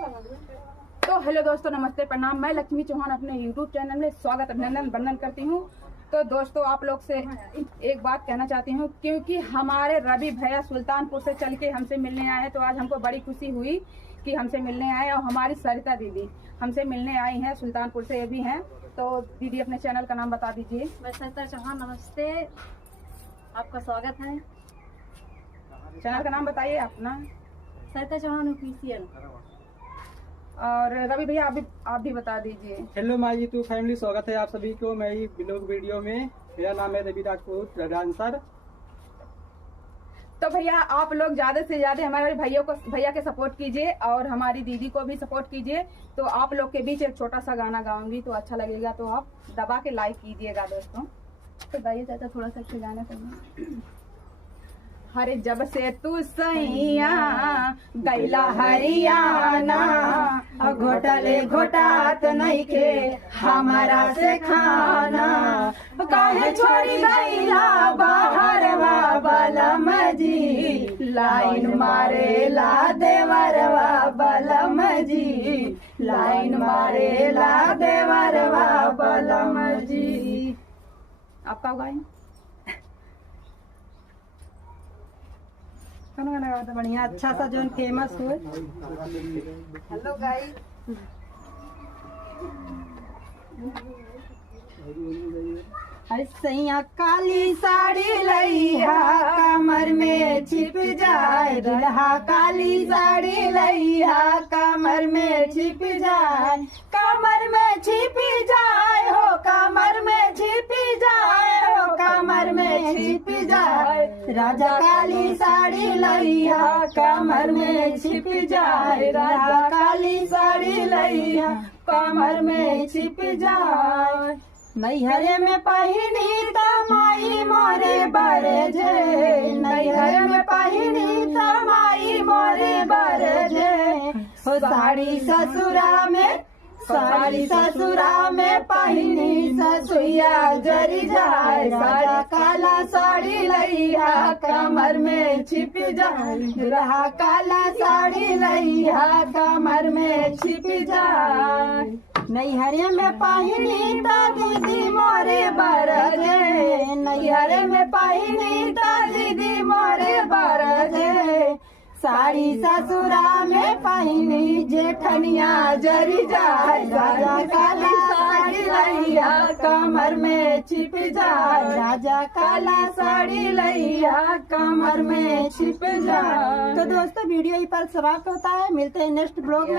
तो हेलो दोस्तों, नमस्ते, प्रणाम। मैं लक्ष्मी चौहान अपने यूट्यूब चैनल में स्वागत, अभिनंदन, वंदन करती हूँ। तो दोस्तों, आप लोग से एक बात कहना चाहती हूँ, क्योंकि हमारे रवि भैया सुल्तानपुर से चल के हमसे मिलने आए हैं, तो आज हमको बड़ी खुशी हुई कि हमसे मिलने आए। और हमारी सरिता दीदी हमसे मिलने आई हैं, सुल्तानपुर से ये भी हैं। तो दीदी अपने चैनल का नाम बता दीजिए। मैं सरिता चौहान, नमस्ते, आपका स्वागत है। चैनल का नाम बताइए अपना। सरिता चौहान ऑफिशियल। और रवि भैया आप भी बता दीजिए। हेलो माय यूट्यूब फैमिली, स्वागत है आप सभी को मेरी ब्लॉग वीडियो में। मेरा नाम है रवि राजपूत डांसर। तो भैया आप लोग ज्यादा से ज्यादा हमारे भैया के सपोर्ट कीजिए और हमारी दीदी को भी सपोर्ट कीजिए। तो आप लोग के बीच एक छोटा सा गाना गाऊंगी, तो अच्छा लगेगा, तो आप दबा के लाइक कीजिएगा दोस्तों। तो गाइए चाचा थोड़ा सा गाना करना। हरे जब से तू सैया गैला हरियाणा, घोटले घोटात नहीं के हमारा से खाना, काहे छोड़ी गैला बाहर बलम जी, लाइन मारे ला देवरवा बलम जी, लाइन मारे ला देवरवा बलम जी। आपका गाएं गाना बढ़िया अच्छा सा जो फेमस हो। हेलो गाइस, सैया काली साड़ी लैया कमर में छिप जाए, दुल्हा काली साड़ी लैया कमर में छिप जाए, कमर में छिप जाए हो, कमर में छिप जाए हो, कमर में छिप जाए, राजा काली साड़ी लैया कमर में छिप जाए, राजा काली साड़ी लैया कमर में छिप जाए। नैहरे में पहिनी तमाई मोरे बरजे, नैहरे में पहिनी तमाई मोरे बरजे, हो साड़ी ससुरा में, साड़ी ससुरा में पहिनी ससुया जरी जाए, साड़ा काला साड़ी लैया कमर में छिप जाए, दुल्हा काला साड़ी लैया कमर में छिप जाए। नैहरे में पहिनी ता दीदी मोरे बरजे, नैहरे में पहिनी ता दीदी मोरे बरजे, साड़ी ससुरा में पहिनी जेठनिया जरी जाए, राजा काला साड़ी लैया कमर में छिप जाए, राजा काला साड़ी लैया कमर में छिप जाए। तो दोस्तों, वीडियो यहीं पर समाप्त होता है। मिलते हैं नेक्स्ट ब्लॉग में।